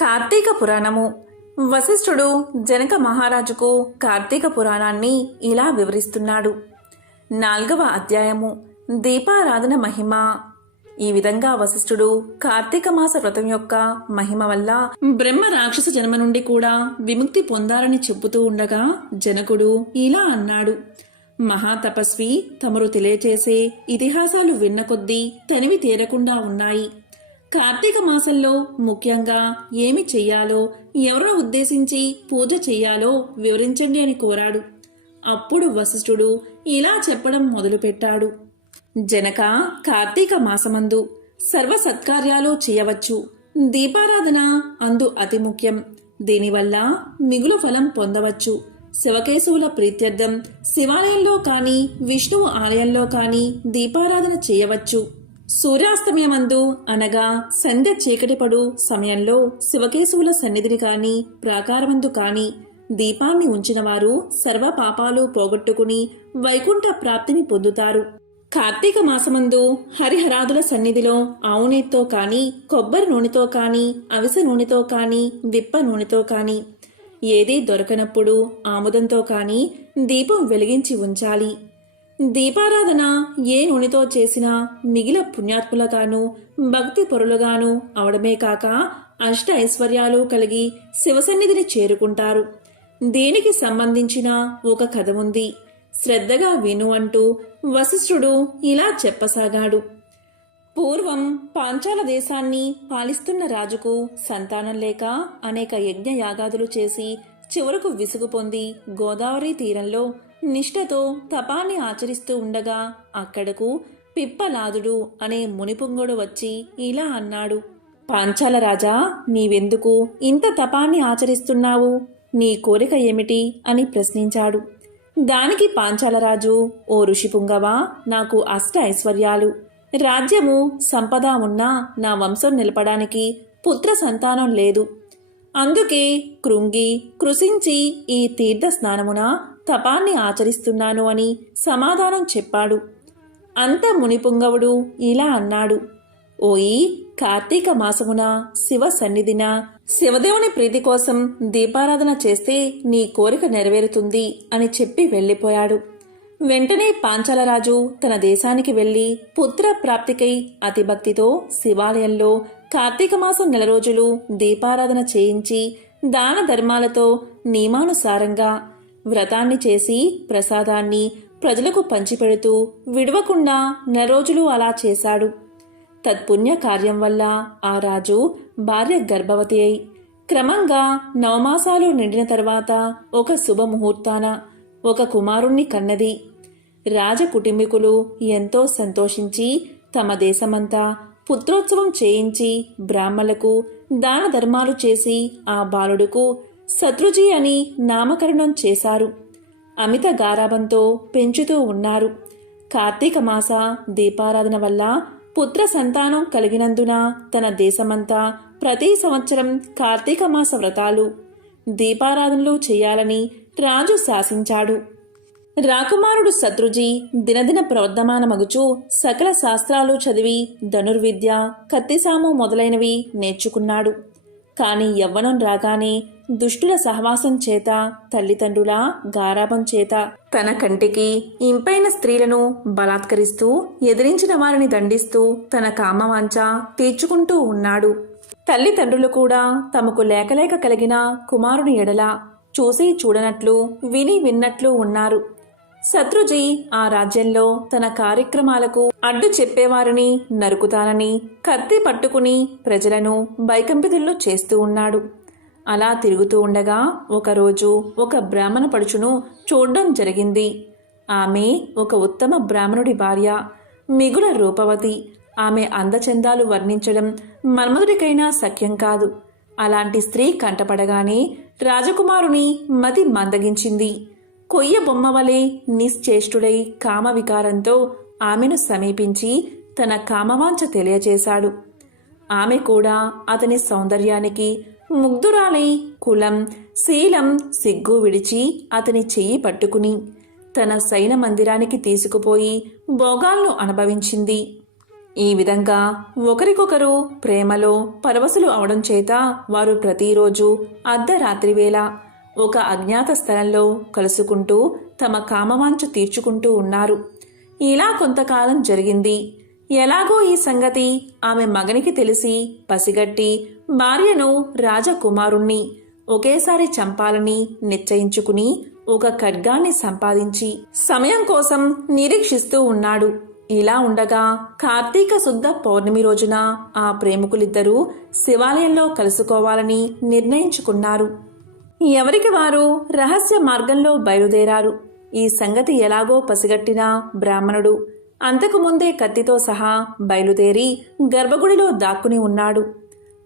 కార్తీక పురాణము. వశిష్ఠుడు జనక మహారాజుకు కార్తీక పురాణాన్ని ఇలా వివరిస్తున్నాడు. నాల్గవ అధ్యాయము. దీపారాధన మహిమ. ఈ విధంగా వశిష్ఠుడు కార్తీక మాస వ్రతం యొక్క మహిమ వల్ల బ్రహ్మ రాక్షస జన్మ నుండి కూడా విముక్తి పొందారని చెబుతూ ఉండగా జనకుడు ఇలా అన్నాడు. మహాతపస్వి తమరు తెలియచేసే ఇతిహాసాలు విన్న కొద్దీ తనివి తీరకుండా ఉన్నాయి. కార్తీక మాసంలో ముఖ్యంగా ఏమి చెయ్యాలో ఎవరిని ఉద్దేశించి పూజ చెయ్యాలో వివరించండి అని కోరాడు. అప్పుడు వశిష్ఠుడు ఇలా చెప్పడం మొదలుపెట్టాడు. జనక కార్తీక మాసమందు సర్వ సత్కార్యాలు చేయవచ్చు. దీపారాధన అందు అతి ముఖ్యం. దీనివల్ల మిగులు ఫలం పొందవచ్చు. శివకేశవుల ప్రీత్యర్థం శివాలయంలో కానీ విష్ణువు ఆలయంలో కానీ దీపారాధన చేయవచ్చు. సూర్యాస్తమయమందు అనగా సంధ్య చీకటిపడు సమయంలో శివకేశవుల సన్నిధిని కాని ప్రాకారమందు కాని దీపాన్ని ఉంచినవారు సర్వ పాపాలు పోగొట్టుకుని వైకుంఠ ప్రాప్తిని పొందుతారు. కార్తీక మాసమందు హరిహరాదుల సన్నిధిలో ఆవు కాని కొబ్బరి నూనెతో కాని అవిసె నూనెతో కాని విప్ప నూనెతో కాని ఏదీ దొరకనప్పుడు ఆముదంతో కాని దీపం వెలిగించి ఉంచాలి. దీపారాధన ఏ నూనెతో చేసినా మిగిల పుణ్యాత్ములగాను భక్తి పొరులుగాను అవడమే కాక అష్ట ఐశ్వర్యాలు కలిగి శివసన్నిధిని చేరుకుంటారు. దీనికి సంబంధించిన ఒక కథ ఉంది శ్రద్ధగా విను అంటూ వశిష్ఠుడు ఇలా చెప్పసాగాడు. పూర్వం పాంచాల దేశాన్ని పాలిస్తున్న రాజుకు సంతానం లేక అనేక యజ్ఞ యాగాదులు చేసి చివరకు విసుగు పొంది గోదావరి తీరంలో నిష్ఠతో తపాన్ని ఆచరిస్తూ ఉండగా అక్కడకు పిప్పలాదుడు అనే మునిపుంగుడు వచ్చి ఇలా అన్నాడు. పాంచాల రాజా నీవెందుకు ఇంత తపాన్ని ఆచరిస్తున్నావు? నీ కోరిక ఏమిటి? అని ప్రశ్నించాడు. దానికి పాంచాలరాజు ఓ ఋషిపుంగవా నాకు అష్ట ఐశ్వర్యాలు. రాజ్యము సంపద ఉన్నా నా వంశం నిలపడానికి పుత్ర సంతానం లేదు. అందుకే కృంగి కృషించి ఈ తీర్థ స్నానమున తపాన్ని ఆచరిస్తున్నాను అని సమాధానం చెప్పాడు. అంత మునిపుంగవుడు ఇలా అన్నాడు. ఓయి కార్తీక మాసమున శివ సన్నిధిన శివదేవుని ప్రీతి కోసం దీపారాధన చేస్తే నీ కోరిక నెరవేరుతుంది అని చెప్పి వెళ్ళిపోయాడు. వెంటనే పాంచాలరాజు తన దేశానికి వెళ్ళి పుత్ర ప్రాప్తికై అతిభక్తితో శివాలయంలో కార్తీక మాసం నెల రోజులు దీపారాధన చేయించి దాన ధర్మాలతో నియమానుసారంగా వ్రతాన్ని చేసి ప్రసాదాన్ని ప్రజలకు పంచిపెడుతూ విడవకుండా నెల రోజులు అలా చేశాడు. తత్పుణ్య కార్యం వల్ల ఆ రాజు భార్య గర్భవతి అయి క్రమంగా నవమాసాలు నిండిన తర్వాత ఒక శుభముహూర్తాన ఒక కుమారుణ్ణి కన్నది. రాజ కుటుంబీకులు ఎంతో సంతోషించి తమ దేశమంతా పుత్రోత్సవం చేయించి బ్రాహ్మలకు దాన ధర్మాలు చేసి ఆ బాలుడుకు శత్రుజీ అని నామకరణం చేశారు. అమిత గారాబంతో పెంచుతూ ఉన్నారు. కార్తీక మాస దీపారాధన వల్ల పుత్ర సంతానం కలిగినందున తన దేశమంతా ప్రతి సంవత్సరం కార్తీక మాస వ్రతాలు దీపారాధనలు చేయాలని రాజు శాసించాడు. రాకుమారుడు శత్రుజీ దినదిన ప్రవర్ధమానమగుచూ సకల శాస్త్రాలు చదివి ధనుర్విద్య కత్తిసాము మొదలైనవి నేర్చుకున్నాడు. కానీ యవ్వనం రాగానే దుష్టుల సహవాసం చేత తల్లిదండ్రుల గారాభం చేత తన కంటికి ఇంపైన స్త్రీలను బలాత్కరిస్తూ ఎదిరించిన వారిని దండిస్తూ తన కామవాంఛ తీర్చుకుంటూ ఉన్నాడు. తల్లిదండ్రులు కూడా తమకు లేకలేక కలిగిన కుమారుని ఎడల చూసి చూడనట్లు విని విన్నట్లు ఉన్నారు. శత్రుజీ ఆ రాజ్యంలో తన కార్యక్రమాలకు అడ్డు చెప్పేవారిని నరుకుతానని కత్తి పట్టుకుని ప్రజలను బైకంపితుల్లో చేస్తూ ఉన్నాడు. అలా తిరుగుతూ ఉండగా ఒకరోజు ఒక బ్రాహ్మణ పడుచును చూడడం జరిగింది. ఆమె ఒక ఉత్తమ బ్రాహ్మణుడి భార్య మిగుల రూపవతి. ఆమె అందచందాలు వర్ణించడం మన్మధుడికైనా సఖ్యం కాదు. అలాంటి స్త్రీ కంటపడగానే రాజకుమారుని మతి మందగించింది. కొయ్య బొమ్మ వలె నిశ్చేష్టుడై కామవికారంతో ఆమెను సమీపించి తన కామవాంఛ తెలియచేశాడు. ఆమె కూడా అతని సౌందర్యానికి ముగ్ధురాలై కులం శీలం సిగ్గు విడిచి అతని చెయ్యి పట్టుకుని తన సైన మందిరానికి తీసుకుపోయి భోగాలను అనుభవించింది. ఈ విధంగా ఒకరికొకరు ప్రేమలో పరవశులు అవడం చేత వారు ప్రతిరోజు అర్ధరాత్రి వేళ ఒక అజ్ఞాత స్థలంలో కలుసుకుంటూ తమ కామవాంఛ తీర్చుకుంటూ ఉన్నారు. ఇలా కొంతకాలం జరిగింది. ఎలాగో ఈ సంగతి ఆమె మగనికి తెలిసి పసిగట్టి భార్యను రాజకుమారుణ్ణి ఒకేసారి చంపాలని నిశ్చయించుకుని ఒక ఖడ్గాన్ని సంపాదించి సమయం కోసం నిరీక్షిస్తూ ఉన్నాడు. ఇలా ఉండగా కార్తీక శుద్ధ పౌర్ణమి రోజున ఆ ప్రేమికులిద్దరూ శివాలయంలో కలుసుకోవాలని నిర్ణయించుకున్నారు. ఎవరికి వారు? రహస్య మార్గంలో బయలుదేరారు. ఈ సంగతి ఎలాగో పసిగట్టిన బ్రాహ్మణుడు. అంతకుముందే కత్తితో సహా బయలుదేరి గర్భగుడిలో దాక్కుని ఉన్నాడు.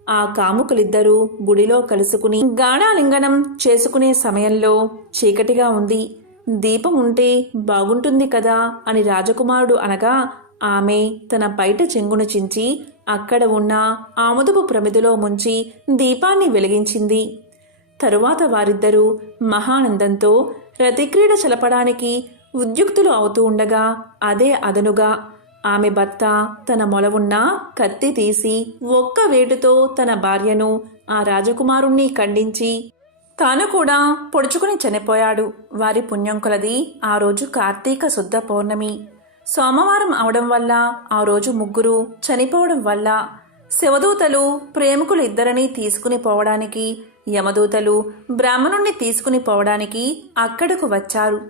ఆ కాముకులిద్దరూ గుడిలో కలుసుకుని గాఢాలింగనం చేసుకునే సమయంలో చీకటిగా ఉంది. దీపం ఉంటే బాగుంటుంది కదా అని రాజకుమారుడు అనగా ఆమె తన బయట చెంగును చించి అక్కడ ఉన్న ఆముదపు ప్రమిదిలో ముంచి దీపాన్ని వెలిగించింది. తరువాత వారిద్దరూ మహానందంతో రతిక్రీడ చలపడానికి ఉద్యుక్తులు అవుతూ ఉండగా అదే అదనుగా ఆమె భర్త తన మొలవున్న కత్తి తీసి ఒక్క వేటుతో తన భార్యను ఆ రాజకుమారుణ్ణి ఖండించి తాను కూడా పొడుచుకుని చనిపోయాడు. వారి పుణ్యం కొలది ఆ రోజు కార్తీక శుద్ధ పౌర్ణమి. సోమవారం అవడం వల్ల ఆ రోజు ముగ్గురు చనిపోవడం వల్ల శివదూతలు ప్రేమికులు ఇద్దరిని తీసుకుని పోవడానికి యమదూతలు బ్రాహ్మణుణ్ణి తీసుకుని పోవడానికి అక్కడకు వచ్చారు.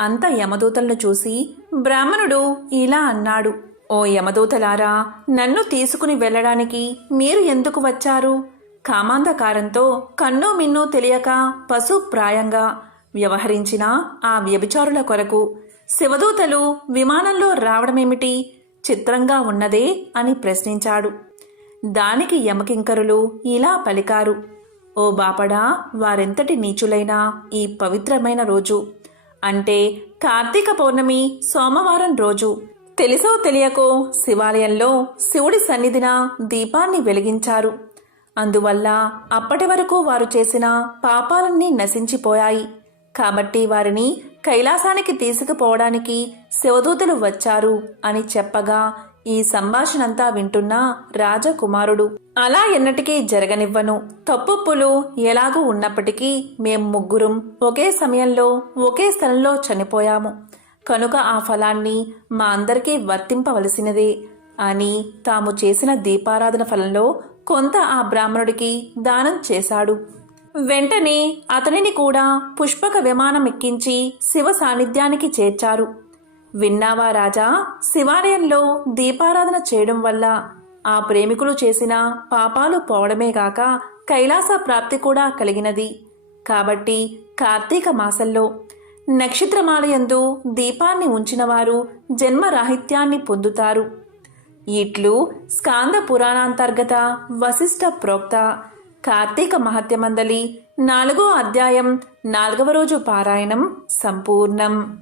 అంత యమదూతలను చూసి బ్రాహ్మణుడు ఇలా అన్నాడు ఓ యమదూతలారా నన్ను తీసుకుని వెళ్ళడానికి మీరు ఎందుకు వచ్చారు? కామాంధకారంతో కన్ను మిన్ను తెలియక పశు ప్రాయంగా వ్యవహరించిన ఆ వ్యభిచారుల కొరకు శివదూతలు విమానంలో రావడమేమిటి? చిత్రంగా ఉన్నదే? అని ప్రశ్నించాడు. దానికి యమకింకరులు ఇలా పలికారు ఓ బాపడా వారెంతటి నీచులైనా ఈ పవిత్రమైన రోజు. అంటే కార్తీక పౌర్ణమి సోమవారం రోజు. తెలుసో తెలియకో శివాలయంలో శివుడి సన్నిధిన దీపాన్ని వెలిగించారు. అందువల్ల అప్పటి వరకు వారు చేసిన పాపాలన్నీ నశించిపోయాయి. కాబట్టి వారిని కైలాసానికి తీసుకుపోవడానికి శివదూతలు వచ్చారు అని చెప్పగా ఈ సంభాషణంతా వింటున్న రాజకుమారుడు అలా ఎన్నటికీ జరగనివ్వను. తప్పుప్పులు ఎలాగూ ఉన్నప్పటికీ మేం ముగ్గురం ఒకే సమయంలో ఒకే స్థలంలో చనిపోయాము. కనుక ఆ ఫలాన్ని మా అందరికీ వర్తింపవలసినదే అని తాము చేసిన దీపారాధన ఫలంలో కొంత ఆ బ్రాహ్మణుడికి దానం చేశాడు. వెంటనే అతనిని కూడా పుష్పక విమానం ఎక్కించి శివ సాన్నిధ్యానికి చేర్చారు. విన్నావా రాజా? శివాలయంలో దీపారాధన చేయడం వల్ల ఆ ప్రేమికులు చేసిన పాపాలు పోవడమే కాక కైలాస ప్రాప్తి కూడా కలిగినది. కాబట్టి కార్తీక మాసంలో నక్షత్రమాలయందు దీపాన్ని ఉంచినవారు జన్మరాహిత్యాన్ని పొందుతారు. ఇట్లు స్కాంద పురాణాంతర్గత వశిష్ఠ ప్రోక్త కార్తీక మహత్యమందలి నాలుగో అధ్యాయం నాలుగవ రోజు పారాయణం సంపూర్ణం.